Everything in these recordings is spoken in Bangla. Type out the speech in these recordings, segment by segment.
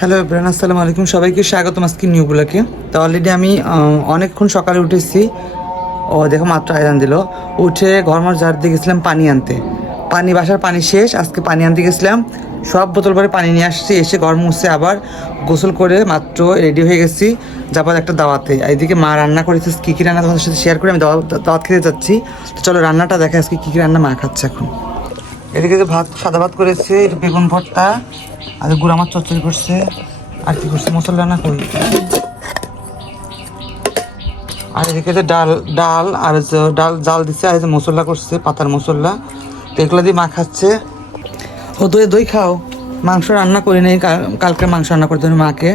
হ্যালো এভরিওয়ান, আসসালামু আলাইকুম। সবাইকে স্বাগতম আজকে নিউ ব্লগে। তো অলরেডি আমি অনেকক্ষণ সকালে উঠেছি। দেখো মাত্র আয়দান দিল। উঠে ঘরমর ঝাড় দিয়ে গেছিলাম পানি আনতে। বাসার পানি শেষ, আজকে পানি আনতে গেছিলাম। সব বোতল ভরে পানি নিয়ে আসছি। এসে ঘর মুছছে, আবার গোসল করে মাত্র রেডি হয়ে গেছি যাবার একটা দাওয়াতে। এইদিকে মা রান্না করেছে, কী কী রান্না তোমাদের সাথে শেয়ার করে আমি দাওয়াত খেতে যাচ্ছি। তো চলো রান্নাটা দেখে আজকে কী কী রান্না মা খাচ্ছে এখন। এদিকে যে সাদা ভাত করেছে, এটা বেগুন ভর্তা, আর গুড়া মাছ চচ্চড়ি করছে, আর কি করছে মশলা রান্না করি। আর এদিকে যে ডাল আর ডাল জাল দিচ্ছে, আর যে মশলা করছে পাতার মশলা, তো এগুলো দিয়ে মা খাচ্ছে। ও দই খাও। মাংস রান্না করি নেই, কালকে মাংস রান্না করতে হবে মাকে।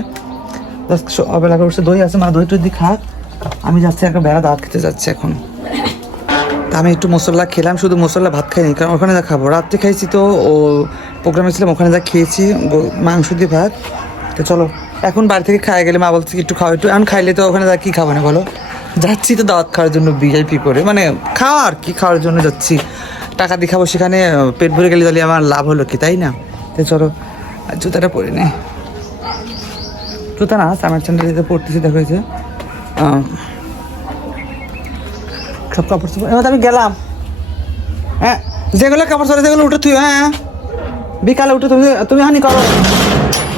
অবেলা করছে, দই আছে, মা দই টই দিয়ে খাক। আমি যাচ্ছি একটা বেড়া দাওয়াত খেতে যাচ্ছি এখন। তা আমি একটু মশলা খেলাম, শুধু মশলা ভাত খাইনি, কারণ ওখানে যা খাবো রাত্রে খাইছি। তো ও প্রোগ্রামে ছিলাম, ওখানে যা খেয়েছি মাংস দিয়ে ভাত। তো চলো এখন বাড়ি থেকে খাই গেলে মা বলছে একটু খাও, একটু এখন খাইলে তো ওখানে যা কী খাবো না বলো। যাচ্ছি তো দাওয়াত খাওয়ার জন্য, ভিআইপি করে, মানে খাওয়া আর কি, খাওয়ার জন্য যাচ্ছি। টাকা দিয়ে খাবো, সেখানে পেট ভরে গেলে তাহলে আমার লাভ হলো কি, তাই না? তো চলো জুতাটা পরে নে, জুতা না সামার চ্যান্ডেল যেতে পড়তেছি, দেখা হয়েছে সব কাপড় চোপড়। এবার আমি গেলাম। হ্যাঁ, যেগুলো কাপড় চলে যেগুলো উঠে তুই, হ্যাঁ বিকালে উঠে তুমি হানি করো,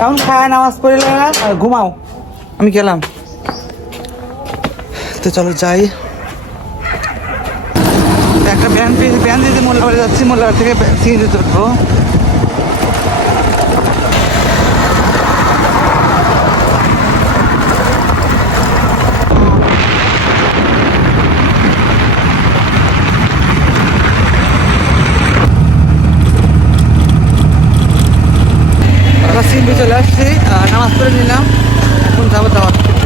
এখন খায় নামাজ পড়লে ঘুমাও। আমি গেলাম। তো চলো যাই। একটা ব্যান দিয়ে মোল্লাবাড়ি যাচ্ছি, মোল্লাবাড়ি থেকে সিএনজি চড়বো। সিএনজি চলে আসছি, নামাজ পড়ে নিলাম, এখন যাবো দাওয়াত খেতে।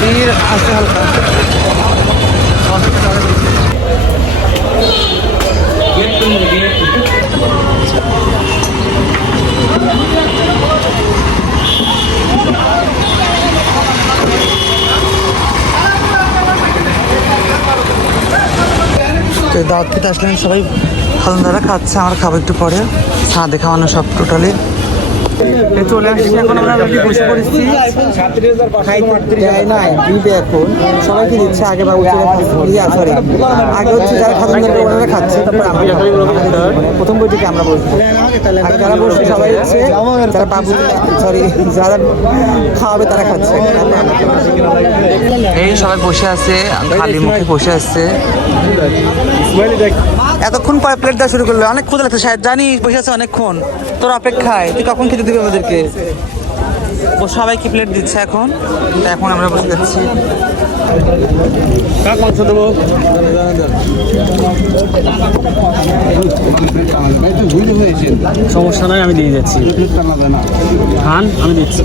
ভিড় আছে হালকা। তো দাওয়াত খেতে আসলেন সবাই, খালুনদারা খাচ্ছে, আমরা খাবো একটু পরে। সাদে খাওয়ানো সব টোটালি চলে আসছি। এখন আমরা বসে পড়েছি, এখন সবাইকে দিচ্ছে। আগে বাবু সরি, আগে হচ্ছে যারা খালুনদার ওনারা খাচ্ছে, তারপর আমরা প্রথম বইটিকে আমরা বসবো। আর যারা বসছে সবাই হচ্ছে যারা বাবু সরি যারা খাওয়াবে তারা খাচ্ছে। এই সবাই বসে আছে, খালি মুখে বসে আছে। এতক্ষণ পরে প্লেট দেওয়া শুরু করলো, অনেক ক্ষুধা লাগছে সাহেব, জানিস বসে আছে অনেকক্ষণ তোর অপেক্ষায়। তুই কখন খেতে দিবি আমাদেরকে? ও সবাইকে প্লেট দিচ্ছে এখন। এখন আমরা বসে যাচ্ছি। সমস্যা নয়, আমি দিয়ে যাচ্ছি। খান, আমি দিচ্ছি।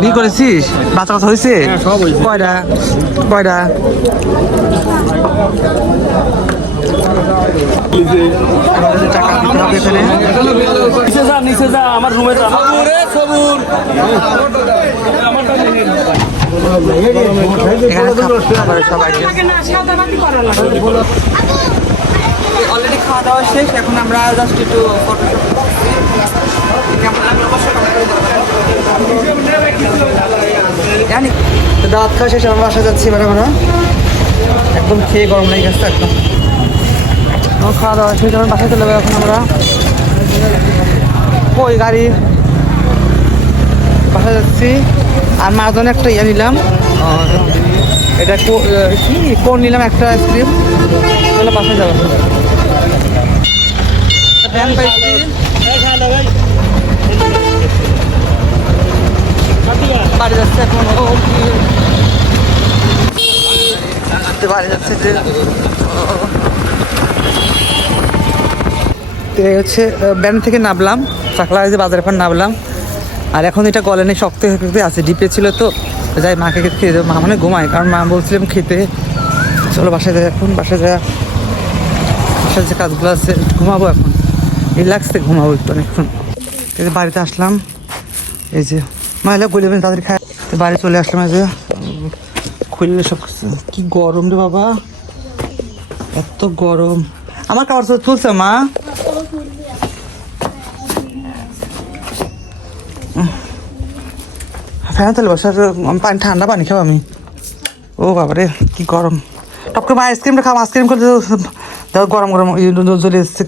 বিয়ে করেছিস? বাচ্চা কথা হয়েছে? সব হয়েছে। কয়টা কয়টা? টাকা দিতে হবে এখানে। নিচে যা, আমার রুমে যা। অলরেডি খাওয়া দাওয়া শেষ, এখন আমরা জাস্ট একটু জানি দাওয়াত খাওয়া শেষ, আমরা বাসা যাচ্ছি। এবার আমরা একদম খেয়ে গরম লেগে গেছে একদম। খাওয়া দাওয়া শেষ, আমরা বাসায় চলে যাবো এখন আমরা। ওই গাড়ি বাসা যাচ্ছি। আর মার জন্য একটা ইয়ে নিলাম, এটা কি কোন নিলাম, একটা আইসক্রিম। তাহলে বাসায় যাবো। ফ্যান পাইছি, বাড়ি যাচ্ছে এখন। বাড়ি যাচ্ছে যে হচ্ছে ব্যান্ড থেকে নামলাম, চাকলা যে বাজারের পর নামলাম। আর এখন এটা গলেনে শক্ত হয়ে আছে, ডিপে ছিল তো যাই মাকে খেয়ে দেবো। মা মানে ঘুমায়, কারণ মা বলছিলাম খেতে। চলো বাসায় যাই এখন, বাসায় যা বাসার যে কাজগুলো আছে ঘুমাবো এখন, রিল্যাক্সে ঘুমাবো একটু অনেকক্ষণ। এই যে বাড়িতে আসলাম, এই যে মাইলা গলি তাদের খায়, বাড়ি চলে আসলাম। এই যে খুললে সব কিছু, কি গরম রে বাবা, এত গরম। আমার কাপড় চোপড় তুলছে মা? ফ্যান তাহলে বসার, পানি ঠান্ডা পানি খাবো আমি। ও বাবা রে কি গরম, টপ করে আইসক্রিমটা খাবো, আইসক্রিম করে গরম গরম জ্বলে এসছে।